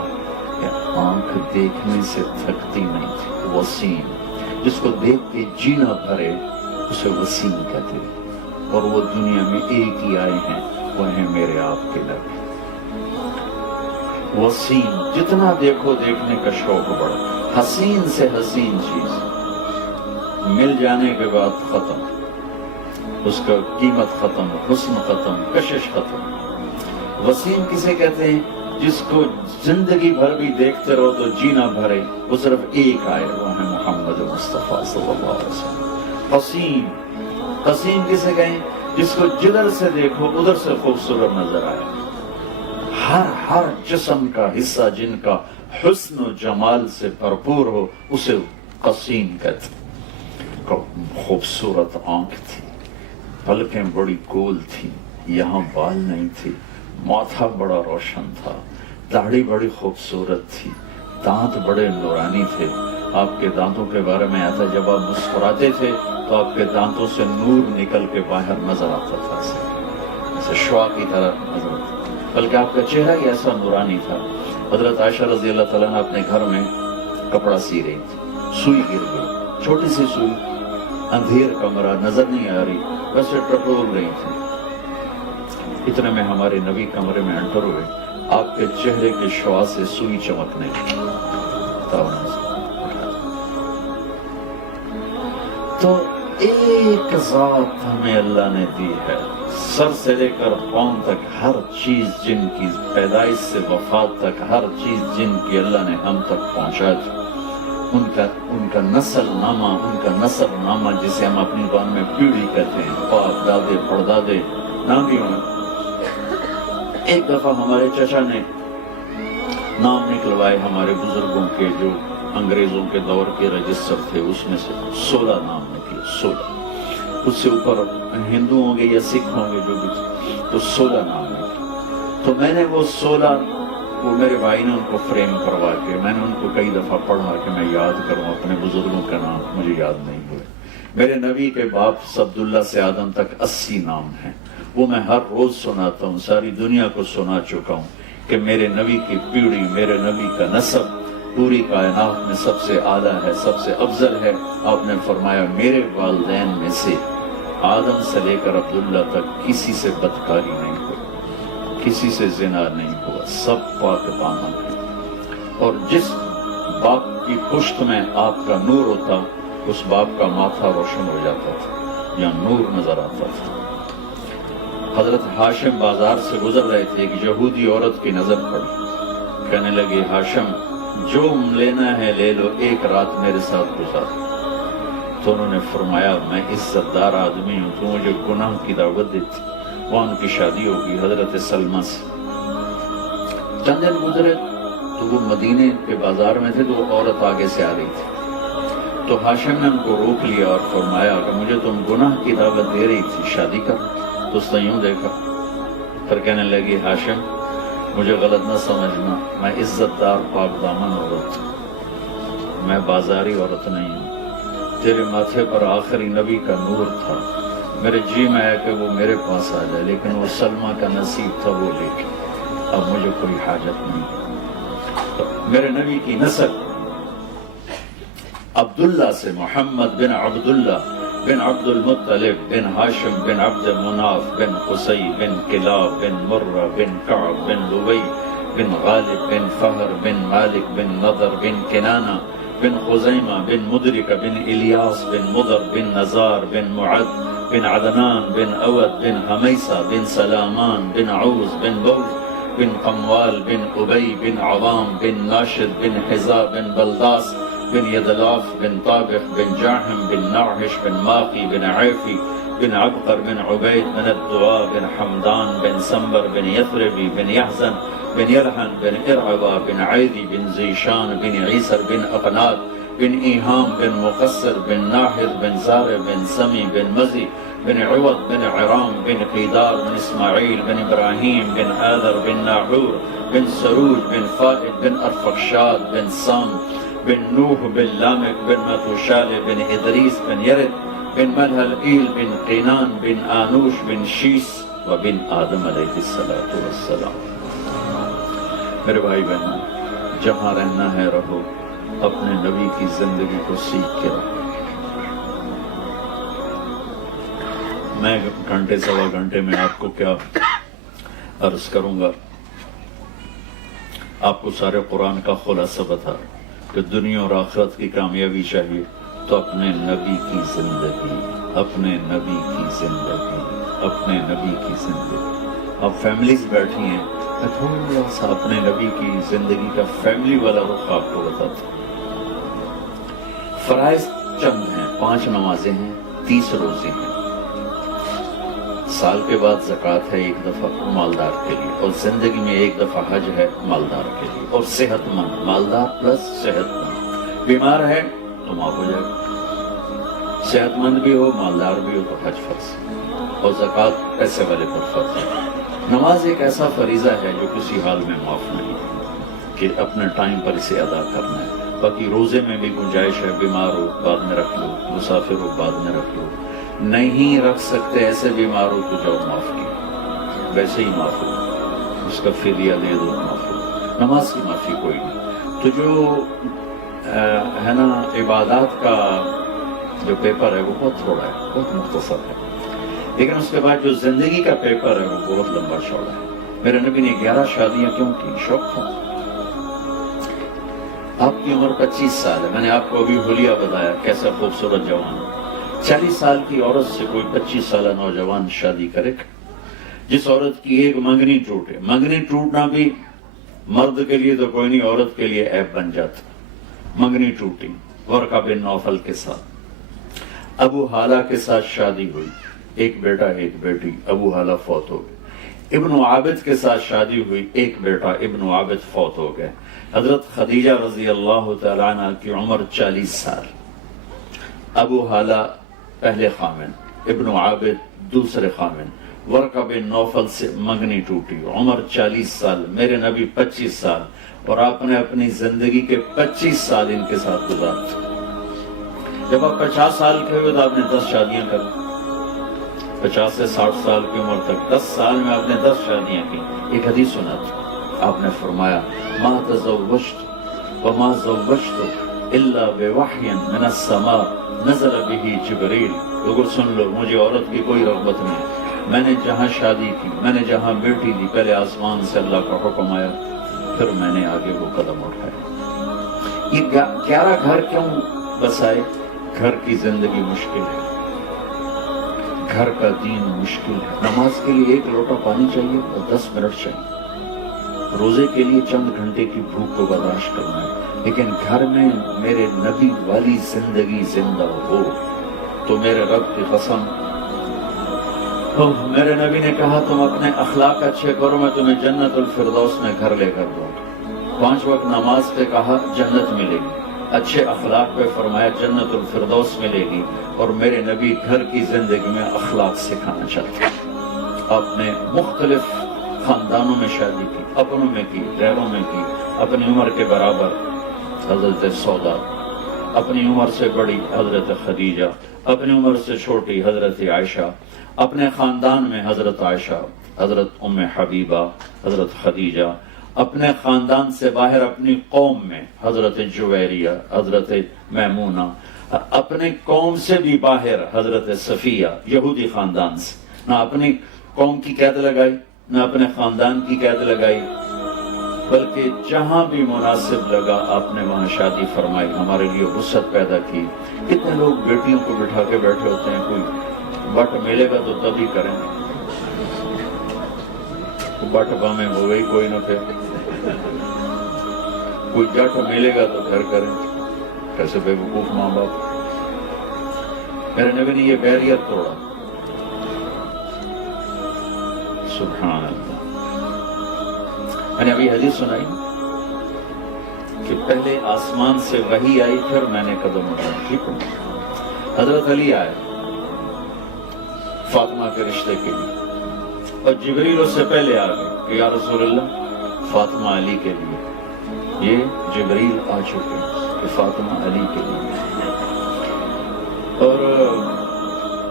کہ آنکھ دیکھنے سے تھکتی نہیں تھی. وسیم، جس کو دیکھ کے جینا بھرے اسے وسیم کہتے ہیں. اور وہ دنیا میں ایک ہی آئے ہیں، وہ ہیں میرے آپ کے نبی. وسیم، جتنا دیکھو دیکھنے کا شوق بڑھا. حسین سے حسین چیز مل جانے کے بعد ختم، اس کا قیمت ختم، حسن ختم، کشش ختم. وسیم کسے کہتے ہیں؟ جس کو زندگی بھر بھی دیکھتے رہو تو جینا بھرے، وہ صرف ایک آئے، وہ ہے محمد مصطفیٰ صلی اللہ علیہ وسلم. قسیم، قسیم کسے کہیں؟ جس کو جدھر سے دیکھو ادھر سے خوبصورت نظر آئے. ہر جسم کا حصہ جن کا حسن و جمال سے بھرپور ہو اسے قسیم کہتے. خوبصورت آنکھ تھی، پلکیں بڑی گول تھی، یہاں بال نہیں تھی، ماتھا بڑا روشن تھا، داڑھی بڑی خوبصورت تھی، دانت بڑے نورانی تھے. آپ کے دانتوں کے بارے میں آتا ہے جب آپ مسکراتے تھے تو آپ کے دانتوں سے نور نکل کے باہر نظر آتا تھا، ایسے شعاع کی طرح نظر آتا. بلکہ آپ کا چہرہ ہی ایسا نورانی تھا. حضرت عائشہ رضی اللہ تعالیٰ عنہ اپنے گھر میں کپڑا سی رہی تھی، سوئی گر گئی، چھوٹی سی سوئی، اندھیر کمرہ، نظر نہیں آ رہی، ویسے ٹٹول رہی تھی. اتنے میں ہمارے نبی کمرے میں انٹر ہوئے. آپ کے چہرے کے شعاع سے سوئی چمکنے لگی. تو ایک ذات ہمیں اللہ نے دی ہے، سر سے لے کر پاؤں تک ہر چیز جن کی پیدائش سے وفات تک ہر چیز جن کی اللہ نے ہم تک پہنچا دی. ان کا نسل نامہ جسے ہم اپنی زبان میں پیڑھی کہتے ہیں، باپ دادے پردادے نام بھی ہونا. ایک دفعہ ہمارے چچا نے نام نکلوائے ہمارے بزرگوں کے جو انگریزوں کے دور کے رجسٹر تھے، اس میں سے 16 نام نکلے. 16 اس سے اوپر ہندو ہوں گے یا سکھ ہوں گے جو بھی، تو 16 نام نکلے. تو میں نے وہ 16 وہ میرے بھائی نے ان کو فریم کروا کے میں نے ان کو کئی دفعہ پڑھا کہ میں یاد کروں اپنے بزرگوں کا نام، مجھے یاد نہیں ہوئے. میرے نبی کے باپ عبداللہ سے آدم تک 80 نام ہیں. وہ میں ہر روز سناتا ہوں، ساری دنیا کو سنا چکا ہوں کہ میرے نبی کی پیڑھی، میرے نبی کا نسب پوری کائنات میں سب سے اعلیٰ ہے، سب سے افضل ہے. آپ نے فرمایا میرے والدین میں سے آدم سے لے کر عبداللہ تک کسی سے بدکاری نہیں ہوئی، کسی سے زنا نہیں ہوا، سب پاک دامن ہے. اور جس باپ کی پشت میں آپ کا نور ہوتا اس باپ کا ماتھا روشن ہو جاتا تھا یا نور نظر آتا تھا. حضرت ہاشم بازار سے گزر رہے تھے، ایک یہودی عورت کی نظر پڑی. کہنے لگے ہاشم جو لینا ہے لے لو، ایک رات میرے ساتھ گزار. تو انہوں نے فرمایا میں عزت دار آدمی ہوں، تو مجھے گناہ کی دعوت دیتی. وہاں ان کی شادی ہوگی حضرت سلمہ سے. چند دن گزرے تو وہ مدینے کے بازار میں تھے، تو وہ عورت آگے سے آ رہی تھی. تو ہاشم نے ان کو روک لیا اور فرمایا کہ مجھے تم گناہ کی دعوت دے رہی تھی، شادی کر. تو اس نے یوں دیکھا، پھر کہنے لگی ہاشم مجھے غلط نہ سمجھنا، میں عزت دار پاک دامن عورت ہوں، میں بازاری عورت نہیں ہوں. تیرے ماتھے پر آخری نبی کا نور تھا، میرے جی میں آیا کہ وہ میرے پاس آ جائے، لیکن وہ سلمہ کا نصیب تھا وہ لے کے، اب مجھے کوئی حاجت نہیں. تو میرے نبی کی نسل عبداللہ سے محمد بن عبداللہ بن عبد المطلب بن ہاشم بن عبد مناف بن قصی بن کلاب بن مرہ بن کعب بن لبی بن غالب بن فہر بن مالک بن نضر بن کنانہ بن خزیمہ بن مدرک بن الیاس بن مضر بن نزار بن معد بن عدنان بن اود بن حمیسہ بن سلامان بن عوز بن بوز بن قموال بن ابی بن عوام بن ناشد بن حزا بن بلداس بن يدلاف بن طابخ بن جاحم بن نعش بن ماقي بن عيفي بن عبقر بن عبيد بن الدعاء بن حمدان بن سنبر بن يثربي بن يحزن بن يلحن بن إرعبا بن عيدي بن زيشان بن عيسر بن أقناد بن إيهام بن مقصر بن ناحذ بن زار بن سمي بن مزي بن عوض بن عرام بن قيدار بن إسماعيل بن إبراهيم بن آذر بن ناحور بن سروج بن فائد بن أرفخشاد بن سام بن نوح بن لامك بن متوشال بن إدريس بن يرد بن ملهلئيل بن قينان بن آنوش بن شيس وبن آدم علیہ الصلوۃ والسلام۔ میرے بھائی بہنوں، جہاں رہنا ہے رہو، اپنے نبی کی زندگی کو سیکھ کے رہو۔ میں گھنٹے سوا گھنٹے میں آپ کو کیا عرض کروں گا، آپ کو سارے قرآن کا خلاصہ بتا کہ دنیا اور آخرت کی کامیابی چاہیے تو اپنے نبی کی زندگی، اپنے نبی کی زندگی، اپنے نبی کی زندگی۔ اب فیملیز بیٹھی ہیں، میں تھوڑا سا اپنے نبی کی زندگی کا فیملی والا رخ آپ کو بتاتا ہوں۔ فرائض چند ہیں، 5 نمازیں ہیں، 30 روزے ہیں، سال کے بعد زکوٰۃ ہے 1 دفعہ مالدار کے لیے، اور زندگی میں 1 دفعہ حج ہے مالدار کے لیے، اور صحت مند، مالدار پلس صحت مند۔ بیمار ہے تو معاف ہو جائے گا، صحت مند بھی ہو مالدار بھی ہو تو حج فرض، اور زکوٰۃ پیسے والے پر فرض ہے۔ نماز ایک ایسا فریضہ ہے جو کسی حال میں معاف نہیں ہے کہ اپنے ٹائم پر اسے ادا کرنا ہے۔ باقی روزے میں بھی گنجائش ہے، بیمار ہو بعد میں رکھ لو، مسافر ہو بعد میں رکھ لو، نہیں رکھ سکتے ایسے بیمار ہو تو جاؤ معاف کیا، ویسے ہی معاف ہو، اس کا فدیہ دے دو، معاف ہو۔ نماز کی معافی کوئی نہیں۔ تو جو ہے نا عبادات کا جو پیپر ہے وہ بہت تھوڑا ہے، بہت مختصر ہے، لیکن اس کے بعد جو زندگی کا پیپر ہے وہ بہت لمبا چوڑا ہے۔ میرے نبی نے 11 شادیاں کیوں کی؟ شوق تھا۔ آپ کی عمر 25 سال ہے، میں نے آپ کو ابھی حلیہ بتایا کیسا خوبصورت جوان۔ 40 سال کی عورت سے کوئی 25 سالہ نوجوان شادی کرے گا؟ جس عورت کی ایک منگنی ٹوٹے، منگنی ٹوٹنا بھی مرد کے لیے تو کوئی نہیں، عورت کے لیے عیب بن جاتا۔ منگنی ٹوٹی ورقہ بن نوفل کے ساتھ، ابو حالہ کے ساتھ شادی ہوئی، ایک بیٹا ایک بیٹی، ابو حالہ فوت ہو گئے۔ ابن عابد کے ساتھ شادی ہوئی، ایک بیٹا ابن عابد فوت ہو گئے۔ حضرت خدیجہ رضی اللہ تعالیٰ عنہ کی عمر 40 سال، ابو حالہ پہلے خامن، ابن عابد دوسرے خامن، ورقہ بن نوفل سے منگنی ٹوٹی، عمر 40 سال، میرے نبی 25 سال، اور آپ نے اپنی زندگی کے 25 سال ان کے ساتھ گزارے۔ جب آپ 50 سال کے ہوئے تو آپ نے 10 شادیاں کر، 50 سے 60 سال کی عمر تک 10 سال میں آپ نے 10 شادیاں کی۔ ایک حدیث سنا تھا، آپ نے فرمایا ما تزوجت وما زوجت الا بوحی من السماء نزل به جبریل۔ لوگوں سن لو، مجھے عورت کی کوئی رغبت نہیں، میں نے جہاں شادی کی، میں نے جہاں بیٹی دی، پہلے آسمان سے اللہ کا حکم آیا، پھر میں نے آگے وہ قدم اٹھایا۔ یہ 11 گھر کیوں بسائے؟ گھر کی زندگی مشکل ہے، گھر کا دین مشکل ہے۔ نماز کے لیے 1 لوٹا پانی چاہیے اور 10 منٹ چاہیے، روزے کے لیے چند گھنٹے کی بھوک کو برداشت کرنا ہے، لیکن گھر میں میرے نبی والی زندگی زندہ ہو تو میرے رب کی قسم، میرے نبی نے کہا تم اپنے اخلاق اچھے کرو، میں تمہیں جنت الفردوس میں گھر لے کر دوں۔ 5 وقت نماز پہ کہا جنت ملے گی، اچھے اخلاق پہ فرمایا جنت الفردوس ملے گی، اور میرے نبی گھر کی زندگی میں اخلاق سکھانا چاہتے ہیں۔ آپ نے مختلف خاندانوں میں شادی کی، اپنوں میں کی، غیروں میں کی، اپنی عمر کے برابر حضرت سودا، اپنی عمر سے بڑی حضرت خدیجہ، اپنی عمر سے چھوٹی حضرت عائشہ، اپنے خاندان میں حضرت عائشہ، حضرت ام حبیبہ، حضرت خدیجہ، اپنے خاندان سے باہر اپنی قوم میں حضرت جویریہ، حضرت میمونہ، اپنے قوم سے بھی باہر حضرت صفیہ، یہودی خاندان سے، نہ اپنی قوم کی قید لگائی نہ اپنے خاندان کی قید لگائی، بلکہ جہاں بھی مناسب لگا آپ نے وہاں شادی فرمائی، ہمارے لیے وسعت پیدا کی۔ کتنے لوگ بیٹیوں کو بٹھا کے بیٹھے ہوتے ہیں، کوئی بٹ ملے گا تو تبھی کریں گے، بٹبا میں ہو گئی کوئی نہ پھر کوئی جٹ ملے گا تو پھر کریں. کیسے بے وقوف ماں باپ. میرے نبی نے یہ بیریئر توڑا. سبحان اللہ. میں نے ابھی حدیث سنائی کہ پہلے آسمان سے وحی آئی پھر میں نے قدم اٹھایا. ٹھیک ہے. حضرت علی آئے فاطمہ کے رشتے کے لیے اور جبریل اس سے پہلے آ گئے کہ یا رسول اللہ فاطمہ علی کے لیے. یہ جبریل آ چکے کہ فاطمہ علی کے لیے. اور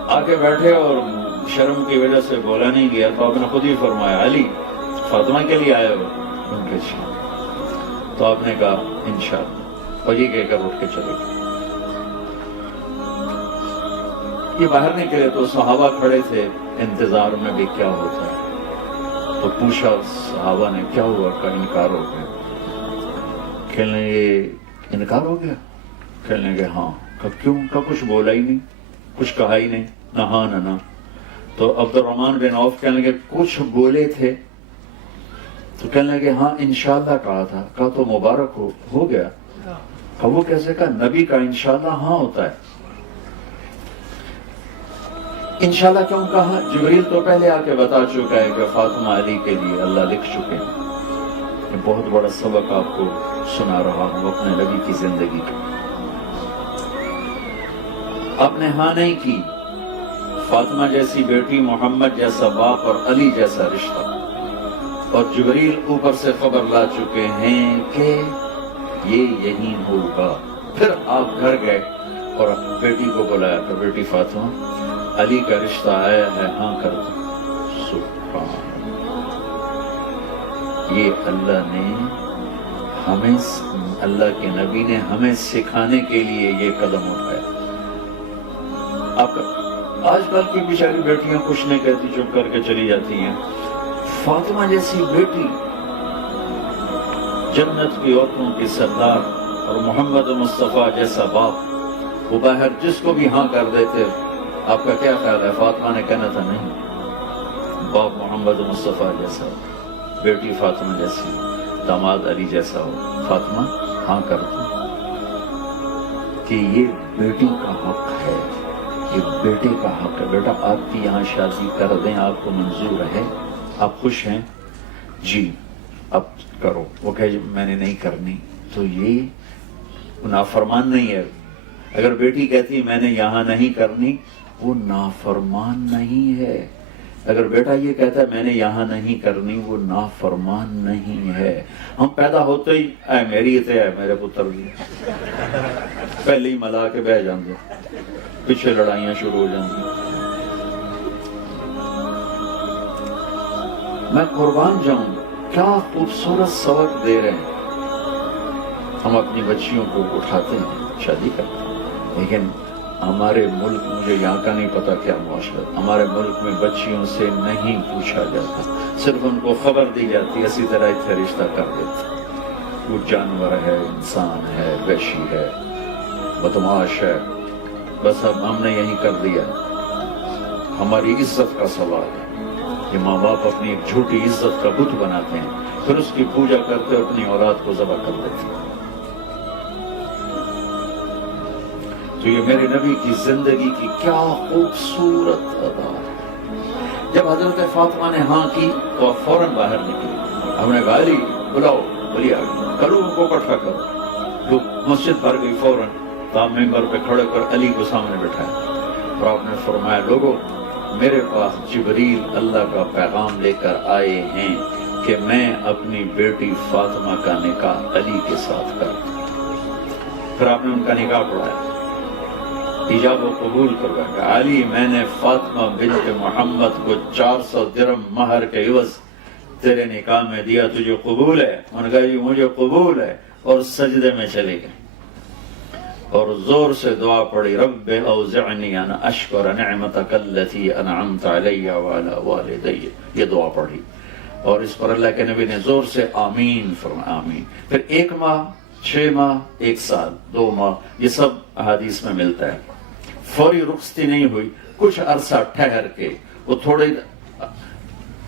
آ کے بیٹھے اور شرم کی وجہ سے بولا نہیں گیا تو آپ نے خود ہی فرمایا علی فاطمہ کے لیے آئے ہو ان کے لیے. تو آپ نے کہا انشاءاللہ اور یہ کہہ کر اٹھ کے چلے گئے. یہ باہر نکلے تو صحابہ کھڑے تھے انتظار میں بھی کیا ہوتا ہے. تو پوچھا صحابہ نے کیا ہوا. کا انکار ہو گیا. کہنے یہ انکار ہو گیا. کہنے لگے ہاں. کیوں. کا کچھ بولا ہی نہیں کچھ کہا ہی نہیں نہ ہاں نہ. تو عبد الرحمن بن عوف کہنے لگے کچھ بولے تھے. تو کہنے لگے ہاں انشاءاللہ کہا تھا. کہا تو مبارک ہو گیا. کہا وہ کیسے کہا. نبی کا انشاءاللہ ہاں ہوتا ہے. انشاءاللہ کیوں کہا. جبریل تو پہلے آ کے بتا چکا ہے کہ فاطمہ علی کے لیے اللہ لکھ چکے ہیں. یہ بہت بڑا سبق آپ کو سنا رہا ہوں اپنے نبی کی زندگی کا. آپ نے ہاں نہیں کی. فاطمہ جیسی بیٹی, محمد جیسا باپ اور علی جیسا رشتہ, اور جبریل اوپر سے خبر لا چکے ہیں کہ یہ یہی ہوگا. پھر آپ گھر گئے اور بیٹی کو بلایا کہ بیٹی فاطمہ علی کا رشتہ آیا ہے ہاں کر دو. سبحان اللہ. یہ اللہ نے ہمیں, اللہ کے نبی نے ہمیں سکھانے کے لیے یہ قدم اٹھایا. آج کل کی بیچاری بیٹیاں کچھ نہیں کہتی چپ کر کے چلی جاتی ہیں. فاطمہ جیسی بیٹی جنت کی عورتوں کی سردار اور محمد مصطفیٰ جیسا باپ, وہ باہر جس کو بھی ہاں کر دیتے. آپ کا کیا خیال ہے. فاطمہ نے کہنا تھا نہیں. باپ محمد مصطفیٰ جیسا ہو, بیٹی فاطمہ جیسی, داماد علی جیسا ہو, فاطمہ ہاں کر دو کہ یہ بیٹی کا حق ہے, یہ بیٹے کا حق ہے. بیٹا آپ کی یہاں شادی کر دیں, آپ کو منظور ہے, آپ خوش ہیں جی اب کرو. وہ کہے میں نے نہیں کرنی. تو یہ نافرمان نہیں ہے. اگر بیٹی کہتی میں نے یہاں نہیں کرنی وہ نافرمان نہیں ہے. اگر بیٹا یہ کہتا ہے میں نے یہاں نہیں کرنی وہ نافرمان نہیں ہے. ہم پیدا ہوتے ہی اے میری تے اے میرے پتر بھی پہلے ہی ملا کے بہ جاندے, پیچھے لڑائیاں شروع ہو جاندی. میں قربان جاؤں کیا خوبصورت سبق دے رہے ہیں. ہم اپنی بچیوں کو اٹھاتے ہیں, شادی کرتے ہیں, لیکن ہمارے ملک, مجھے یہاں کا نہیں پتا کیا معاشرہ, ہمارے ملک میں بچیوں سے نہیں پوچھا جاتا. صرف ان کو خبر دی جاتی اسی طرح اتنے رشتہ کر دیتے. وہ جانور ہے, انسان ہے, وحشی ہے, بدماش ہے, بس اب ہم نے یہی کر دیا. ہماری عزت کا سوال ہے. یہ ماں باپ اپنی ایک جھوٹی عزت کا بت بناتے ہیں, پھر اس کی پوجا کرتے اپنی اولاد کو ذبح کر دیتے ہیں. تو یہ میرے نبی کی زندگی کی کیا خوبصورت ادا ہے. جب حضرت فاطمہ نے ہاں کی تو آپ فوراً باہر نکلی. ہم نے کہا علی بلاؤ, بلی کرو کو اکٹھا کرو. تو مسجد بھر گئی فوراً. تام ممبر پہ کھڑے کر علی کو سامنے بٹھایا اور آپ نے فرمایا لوگوں میرے پاس جبریل اللہ کا پیغام لے کر آئے ہیں کہ میں اپنی بیٹی فاطمہ کا نکاح علی کے ساتھ کروں. پھر آپ نے ان کا نکاح پڑھایا, ایجاب و قبول کروایا. علی میں نے فاطمہ بنت محمد کو 400 درہم مہر کے عوض تیرے نکاح میں دیا, تجھے قبول ہے؟ انہوں نے کہا جی مجھے قبول ہے. اور سجدے میں چلے گئے اور زور سے دعا پڑھی رب اوزعنی ان اشکر نعمتک التی انعمت علی وعلی والدی. یہ دعا پڑھی اور اس پر اللہ کے نبی نے زور سے آمین فرمایا. آمین. پھر 1 ماہ, 6 ماہ, 1 سال, 2 ماہ, یہ سب احادیث میں ملتا ہے. فوری رخصتی نہیں ہوئی, کچھ عرصہ ٹھہر کے وہ تھوڑے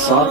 7